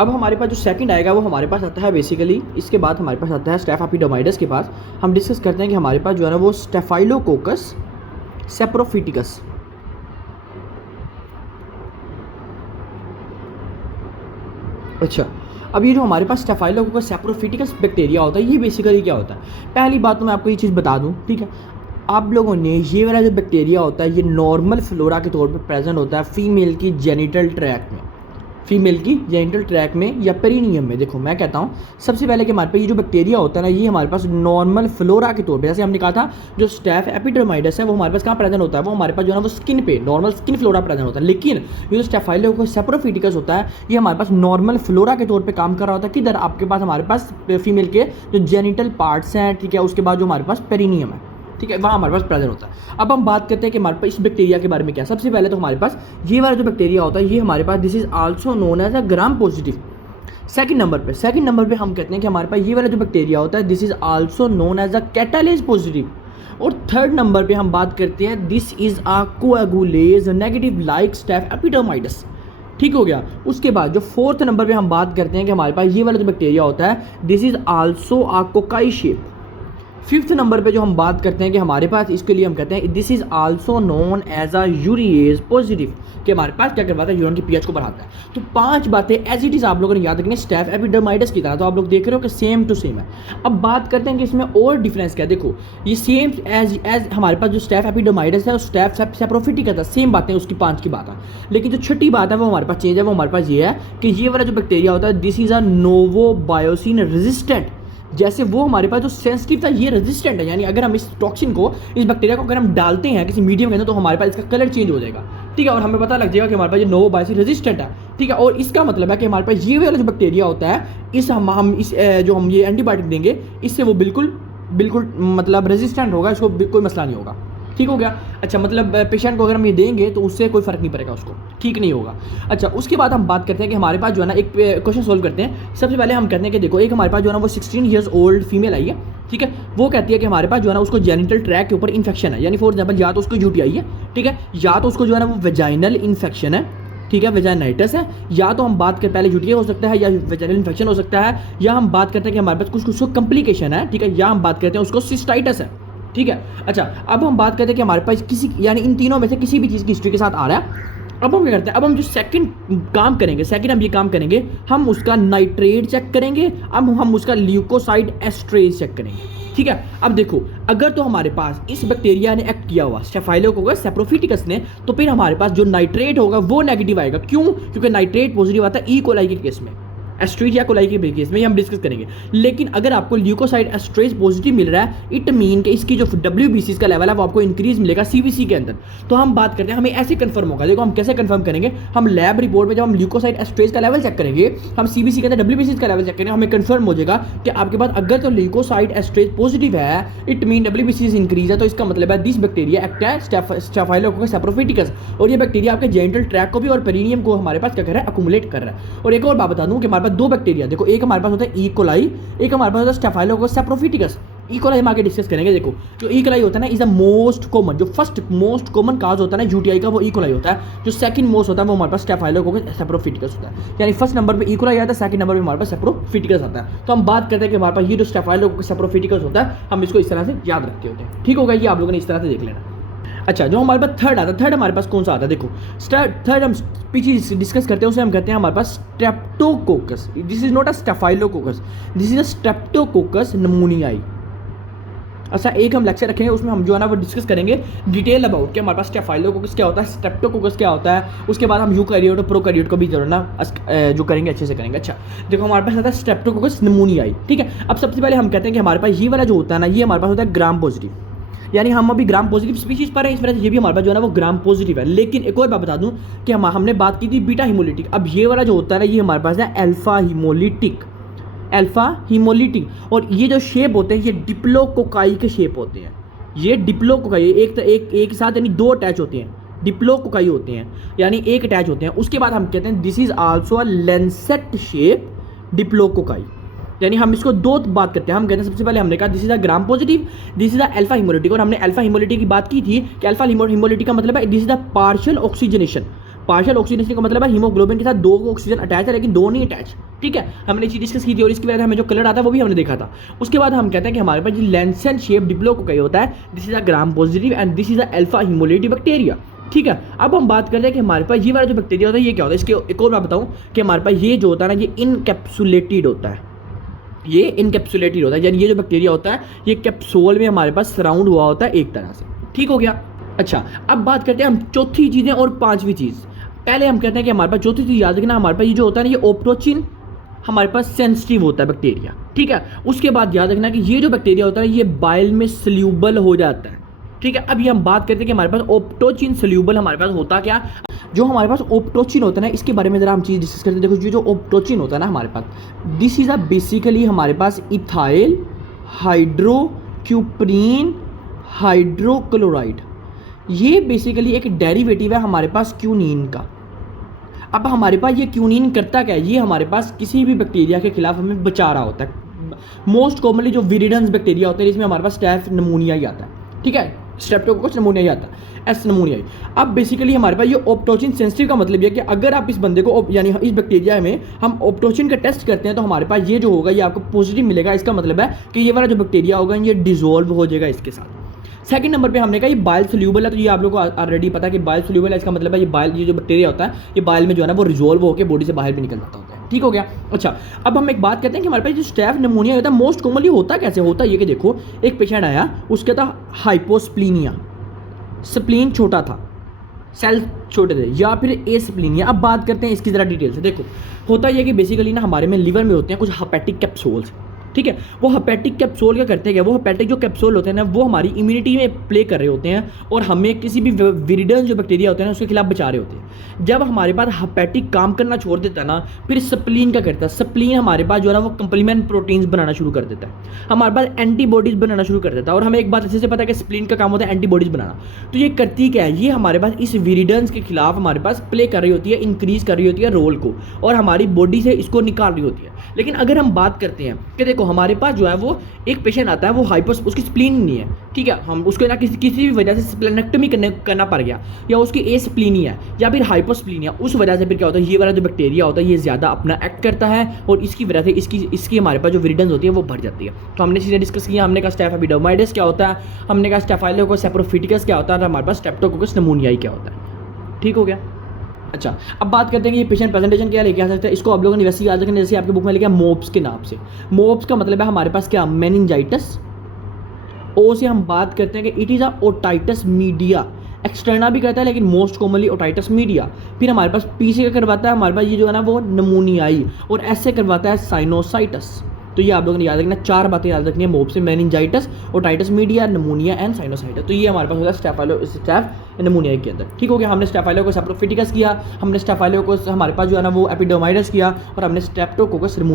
अब हमारे पास जो सेकंड आएगा वो हमारे पास आता है बेसिकली, इसके बाद हमारे पास आता है स्टेफ एपिडर्माइडस के पास। हम डिस्कस करते हैं कि हमारे पास जो है ना वो स्टेफाइलोकोकस सेप्रोफिटिकस। अच्छा, अब ये जो हमारे पास स्टेफाइलोकोकस सेप्रोफिटिकस बैक्टीरिया होता है, ये बेसिकली क्या होता है? पहली बात तो मैं आपको ये चीज़ बता दूं, ठीक है, आप लोगों ने ये वाला जो बैक्टीरिया होता है ये नॉर्मल फ्लोरा के तौर पे प्रेजेंट होता है फीमेल की जेनिटल ट्रैक में, फीमेल की जेनिटल ट्रैक में या पेरिनियम में। देखो मैं कहता हूँ सबसे पहले कि हमारे पास ये जो बैक्टीरिया होता है ना, ये हमारे पास नॉर्मल फ्लोरा के तौर पे, जैसे हमने कहा था जो स्टेफ एपिडर्माइडस है वो हमारे पास कहाँ प्रेजेंट होता है, वो हमारे पास जो है ना वो स्किन पे, नॉर्मल स्किन फ्लोरा प्रेजेंट होता है। लेकिन ये जो स्टेफाइलोकोकस सेप्रोफिटिकस होता है ये हमारे पास नॉर्मल फ्लोरा के तौर पर काम कर रहा होता है। किधर? आपके पास हमारे पास फीमेल के जो जेनिटल पार्ट्स हैं, ठीक है, उसके बाद जो हमारे पास पेरिनियम है, ठीक है, वहाँ हमारे पास प्रेजेंट होता है। अब हम बात करते हैं कि हमारे पास इस बैक्टीरिया के बारे में क्या। सबसे पहले तो हमारे पास ये वाला जो बैक्टीरिया होता है ये हमारे पास this is also known as a gram positive. Second number पे हम कहते हैं कि हमारे पास ये वाला जो बैक्टीरिया होता है this is also known as a catalase positive. और थर्ड नंबर पे हम बात करते हैं this is a coagulase negative like staph epidermidis. ठीक हो गया। उसके बाद जो फोर्थ नंबर पे हम बात करते हैं कि हमारे पास ये वाला जो बैक्टीरिया होता है this is also a cocci shape. Fifth number पे जो हम बात करते हैं कि हमारे पास इसके लिए हम कहते हैं this is also known as a urease positive, कि हमारे पास क्या करवाता है, यूरिन की पीएच को बढ़ाता है। तो 5 बातें एज इट इज आप लोगों ने याद रखनी है स्टेफ एपिडर्माइडस की तरह। तो आप लोग देख रहे हो कि सेम टू सेम है। अब बात करते हैं कि इसमें और डिफरेंस क्या है। देखो ये सेम एज हमारे पास जो स्टेफ एपिडर्माइडस है और स्टेफ सेप्रोफिटिकस है, सेम बातें उसकी 5 की बात है। लेकिन जो छठी बात है वो हमारे पास चेंज है, वो हमारे पास ये है कि ये वाला जो बैक्टीरिया होता है दिस इज अ नोवोबायोसिन रेजिस्टेंट। जैसे वो हमारे पास जो सेंसिटिव था ये रेजिस्टेंट है, यानी अगर हम इस टॉक्सिन को, इस बैक्टीरिया को अगर हम डालते हैं किसी मीडियम के अंदर तो हमारे पास इसका कलर चेंज हो जाएगा, ठीक है, और हमें पता लग जाएगा कि हमारे पास ये नोवोबायोसिन रेजिस्टेंट है, ठीक है। और इसका मतलब है कि हमारे पास ये वाला जो बैक्टीरिया होता है इस हम इस जो हम ये एंटीबायोटिक देंगे इससे वो बिल्कुल मतलब रेजिस्टेंट होगा, इसको कोई मसला नहीं होगा। ठीक हो गया। अच्छा, मतलब पेशेंट को अगर हम ये देंगे तो उससे कोई फ़र्क नहीं पड़ेगा, उसको ठीक नहीं होगा। अच्छा, उसके बाद हम बात करते हैं कि हमारे पास जो है ना एक क्वेश्चन सोल्व करते हैं। सबसे पहले हम कहते हैं कि देखो एक हमारे पास जो है ना वो 16 ईयर्स ओल्ड फीमेल आई है, ठीक है। वो कहती है कि हमारे पास जो है ना उसको जेनिटल ट्रैक के ऊपर इन्फेक्शन है, यानी फॉर एग्जाम्पल या तो उसको यूटीआई है, ठीक है, या तो उसको जो है ना वो वेजाइनल इन्फेक्शन है, ठीक है, वेजाइनाइटिस है, या तो हम बात करें पहले यूटीआई हो सकता है या वेजाइनल इन्फेक्शन हो सकता है, या हम बात करते हैं कि हमारे पास कुछ कॉम्प्लिकेशन है, ठीक है, या हम बात करते हैं उसको सिस्टाइटिस है, ठीक है। अच्छा, अब हम बात करते हैं कि हमारे पास किसी यानी इन तीनों में से किसी भी चीज़ की हिस्ट्री के साथ आ रहा है। अब हम क्या करते हैं, अब हम जो सेकंड हम ये काम करेंगे, हम उसका नाइट्रेट चेक करेंगे, अब हम उसका ल्यूकोसाइड एस्ट्रेज चेक करेंगे, ठीक है। अब देखो अगर तो हमारे पास इस बैक्टीरिया ने एक्ट किया हुआ स्टेफाइलोकोकस सेप्रोफिटिकस ने, तो फिर हमारे पास जो नाइट्रेट होगा वो नेगेटिव आएगा। क्यों? क्योंकि नाइट्रेट पॉजिटिव आता है ई कोलाई के केस में, एस्ट्रेज या कोलाई के केस में, ये हम डिस्कस करेंगे। लेकिन अगर आपको ल्यूकोसाइड एस्ट्रेज पॉजिटिव मिल रहा है, इट मीन कि इसकी जो WBC का लेवल है वो आपको इंक्रीज मिलेगा CBC के अंदर। तो हम बात करते हैं हमें ऐसे कंफर्म होगा। देखो हम कैसे कंफर्म करेंगे, हम लैब रिपोर्ट में जब हम ल्यूकोसाइड एस्ट्रेज का लेवल चेक करेंगे, हम CBC के अंदर WBC का लेवल चेक करेंगे, हमें कंफर्म हो जाएगा कि आपके पास अगर तो ल्यूकोसाइड एस्ट्रेज पॉजिटिव है, इट मीन WBC इंक्रीज है, तो इसका मतलब है दिस बैक्टीरिया एक्ट है स्टेफाइलोकोकस सेप्रोफिटिकस, और ये बैक्टीरिया आपके जेनिटल ट्रैक को भी और पेरिनियम को हमारे पास क्या कर रहा है, अकुमुलेट कर रहा है। और एक और बात बता दूं कि हमारे पास 2 बैक्टीरिया, देखो एक हमारे पास होता है ई कोलाई, एक हमारे पास होता है स्टेफाइलोकोकस सेप्रोफिटिकस। ई कोलाई हम आगे डिस्कस करेंगे। देखो जो ई कोलाई होता है ना इज द मोस्ट कॉमन, जो फर्स्ट मोस्ट कॉमन काज होता है ना यूटीआई का, वो ई कोलाई होता है। जो सेकंड मोस्ट होता है वो हमारे पास स्टेफाइलोकोकस सेप्रोफिटिकस होता है। यानी फर्स्ट नंबर पे ई कोलाई आता है, सेकंड नंबर पे हमारे पास सेप्रोफिटिकस आता है। तो हम बात करते हैं कि हमारे पास ये जो स्टेफाइलोकोकस सेप्रोफिटिकस होता है हम इसको इस तरह से याद रखते होते हैं। ठीक होगा, ये आप लोगों ने इस तरह से देख लेना। अच्छा, जो हमारे पास थर्ड आता है, थर्ड हमारे पास कौन सा आता है, देखो थर्ड हम पीछे डिस्कस करते हैं, उसे हम कहते हैं हमारे पास streptococcus. This is not a staphylococcus, this is a streptococcus pneumoniae. अच्छा, एक हम लेक्चर रखेंगे उसमें हम जो है ना वो डिस्कस करेंगे डिटेल अबाउट कि हमारे पास स्टेफाइलोकोकस क्या होता है, स्ट्रेप्टोकोकस क्या होता है। उसके बाद हम यूकैरियोट और प्रोकैरियोट को भी जो है ना जो करेंगे अच्छे से करेंगे। अच्छा देखो हमारे पास आता है स्ट्रेप्टोकोकस नमूनियाई, ठीक है। अब सबसे पहले हम कहते हैं कि हमारे पास ये वाला जो होता है ना, ये हमारे पास होता है ग्राम पॉजिटिव, यानी हम अभी ग्राम पॉजिटिव स्पीशीज पर हैं, इस वजह से ये भी हमारे पास जो है ना वो ग्राम पॉजिटिव है। लेकिन एक और बात बता दूं कि हमने बात की थी बीटा हिमोलिटिक, अब ये वाला जो होता है ना ये हमारे पास है अल्फा हिमोलिटिक। और ये जो शेप होते हैं ये डिप्लोकोकाई के शेप होते हैं। ये डिप्लोकोकाई एक साथ यानी 2 अटैच होते हैं, डिप्लोकोकाई होते हैं, यानी एक अटैच होते हैं। उसके बाद हम कहते हैं this is also a Lancet shape diplococci, यानी हम इसको 2 बात करते हैं। हम कहते हैं सबसे पहले हमने कहा this is a gram positive, this is a alpha haemolytic, और हमने अल्फा हिमोलिटिक की बात की थी कि अल्फा हिमोलिटिक का मतलब है this is the partial oxygenation. Partial oxygenation का मतलब है हीमोग्लोबिन के साथ 2 ऑक्सीजन अटैच है लेकिन 2 नहीं अटैच, ठीक है, हमने चीज डिस्कस की थी और इसकी वजह से हमें जो कलर आता है वो भी हमने देखा था। उसके बाद हम कहते हैं कि हमारे पास ये लेंसेंट शेप डिप्लोकोकाई होता है, this is a gram positive and this is a alpha haemolytic bacteria. ठीक है, अब हम बात करते हैं कि हमारे पास ये वाला जो बैक्टीरिया होता है ये क्या होता है। इसके एक और बात बताऊं कि हमारे पास ये जो होता है ना ये इनकैप्सुलेटेड होता है, ये इनकैप्सुलेटेड होता है, यानी ये जो बैक्टीरिया होता है ये कैप्सूल में हमारे पास सराउंड हुआ होता है एक तरह से। ठीक हो गया। अच्छा, अब बात करते हैं हम चौथी चीज़ें और पांचवी चीज़। पहले हम कहते हैं कि हमारे पास चौथी चीज़ याद रखना, हमारे पास ये जो होता है ना ये ओप्टोचिन हमारे पास सेंसिटिव होता है बैक्टीरिया। ठीक है, उसके बाद याद रखना कि ये जो बैक्टीरिया होता है ये बाइल में सल्यूबल हो जाता है। ठीक है, अब ये हम बात करते हैं कि हमारे पास ओप्टोचिन सल्यूबल हमारे पास होता क्या, जो हमारे पास ओप्टोचिन होता है ना इसके बारे में जरा हम चीज़ डिस्कस करते हैं। देखो ये जो ओप्टोचिन होता है ना हमारे पास, दिस इज अ बेसिकली हमारे पास इथाइल हाइड्रोक्यूप्रीन हाइड्रोक्लोराइड, ये बेसिकली एक डेरिवेटिव है हमारे पास क्यूनीन का। अब हमारे पास ये क्यूनीन करता क्या है, ये हमारे पास किसी भी बैक्टीरिया के खिलाफ हमें बचा रहा होता है। मोस्ट कॉमनली जो विरिडेंस बैक्टीरिया होते हैं इसमें हमारे पास स्टैफ नमूनिया ही आता है। ठीक है, स्ट्रेप्टोकोकस नमूनिया ही आता है, एस नमूनिया ही। अब बेसिकली हमारे पास ये ओप्टोचिन सेंसिटिव का मतलब ये कि अगर आप इस बंदे को यानी इस बैक्टीरिया में हम ओप्टोचिन का टेस्ट करते हैं तो हमारे पास ये जो होगा ये आपको पॉजिटिव मिलेगा। इसका मतलब है कि ये वाला जो बैक्टीरिया होगा ये डिजोल्व हो जाएगा इसके साथ। सेकंड नंबर पे हमने कहा ये बाइल सोल्यूबल है, तो ये आप लोगों को ऑलरेडी पता है कि बाइल सोल्यूबल है। इसका मतलब है ये जो बैक्टीरिया होता है ये बाइल में जो है ना वो रिजोल्व होकर बॉडी से बाहर भी निकल जाता होता है। ठीक हो गया। अच्छा, अब हम एक बात करते हैं कि हमारे पास जो स्टैफ नमूनिया होता है मोस्ट कॉमनली होता कैसे, होता ये कि देखो एक पेशेंट आया उसका था हाइपोस्प्लीनिया, स्प्लीन छोटा था, सेल छोटे थे, या फिर ए स्प्लीनिया। अब बात करते हैं इसकी ज़रा डिटेल से। देखो होता यह कि बेसिकली ना हमारे में लिवर में होते हैं कुछ हेपेटिक कैप्सूल्स। ठीक है, वो हेपेटिक कैप्सूल क्या करते हैं, क्या वो हेपेटिक जो कैप्सूल होते हैं ना वो हमारी इम्यूनिटी में प्ले कर रहे होते हैं और हमें किसी भी विरिडेंस जो बैक्टीरिया होते हैं ना उसके खिलाफ बचा रहे होते हैं। जब हमारे पास हेपेटिक काम करना छोड़ देता है ना फिर स्प्लीन क्या करता है, स्प्लीन हमारे पास जो है ना वो कंप्लीमेंट प्रोटीन्स बनाना शुरू कर देता है, हमारे पास एंटीबॉडीज बनाना शुरू कर देता है। और हमें एक बात अच्छे से पता है कि स्प्लीन का काम होता है एंटीबॉडीज बनाना। तो ये करती क्या है, ये हमारे पास इस विरिडेंस के खिलाफ हमारे पास प्ले कर रही होती है, इंक्रीज कर रही होती है रोल को और हमारी बॉडी से इसको निकाल रही होती है। लेकिन अगर हम बात करते हैं कि देखो हमारे पास जो है वो एक पेशेंट आता है वो हाइपोस उसकी स्प्लीन नहीं है। ठीक है, हम उसको ना किसी भी वजह से स्प्लेनेक्टमी करना पड़ गया या उसकी ए स्प्लीनिया है या फिर हाइपोस्प्लीनिया, उस वजह से फिर क्या होता है ये वाला जो बैक्टीरिया होता है ये ज़्यादा अपना एक्ट करता है और इसकी वजह से इसकी हमारे पास जो विरिडेंस होती है वो बढ़ जाती है। तो हमने चीज़ें डिस्कस किया, हमने कहा स्टेफ एपिडर्माइडस क्या होता है, हमने कहा स्टेफाइलोकोकस सेप्रोफिटिकस क्या होता है और हमारे पास स्ट्रेप्टोकोकस नमूनियाई क्या होता है। ठीक हो गया। अच्छा, अब बात करते हैं कि ये पेशेंट प्रेजेंटेशन क्या लेके आ सकता है। इसको आप लोगों ने वैसे याद रखना जैसे आपके बुक में लिखा है मोप्स के नाम से। मोप्स का मतलब है हमारे पास क्या, मेनिंजाइटिस। ओ से हम बात करते हैं कि it is a otitis media, externa भी कहता है लेकिन मोस्ट कॉमनली ओटाइटस मीडिया। फिर हमारे पास पी से क्या करवाता है, हमारे पास ये जो है ना वो नमूनियाई, और एस से करवाता है साइनोसाइटस। तो ये आप लोगों ने याद रखना, चार बातें याद रखनी है मोप से, meningitis, otitis media, नमूनिया and sinusitis. तो ये हमारे पास होता है स्टेफ नमूनिया के अंदर। ठीक हो गया, हमने स्टेफाइलोकोकस सेप्रोफिटिकस किया, हमने स्टेफाइलोकोकस हमारे पास जो है ना वो एपिडर्माइडस किया और हमने स्ट्रेप्टोकोकस नमूनिया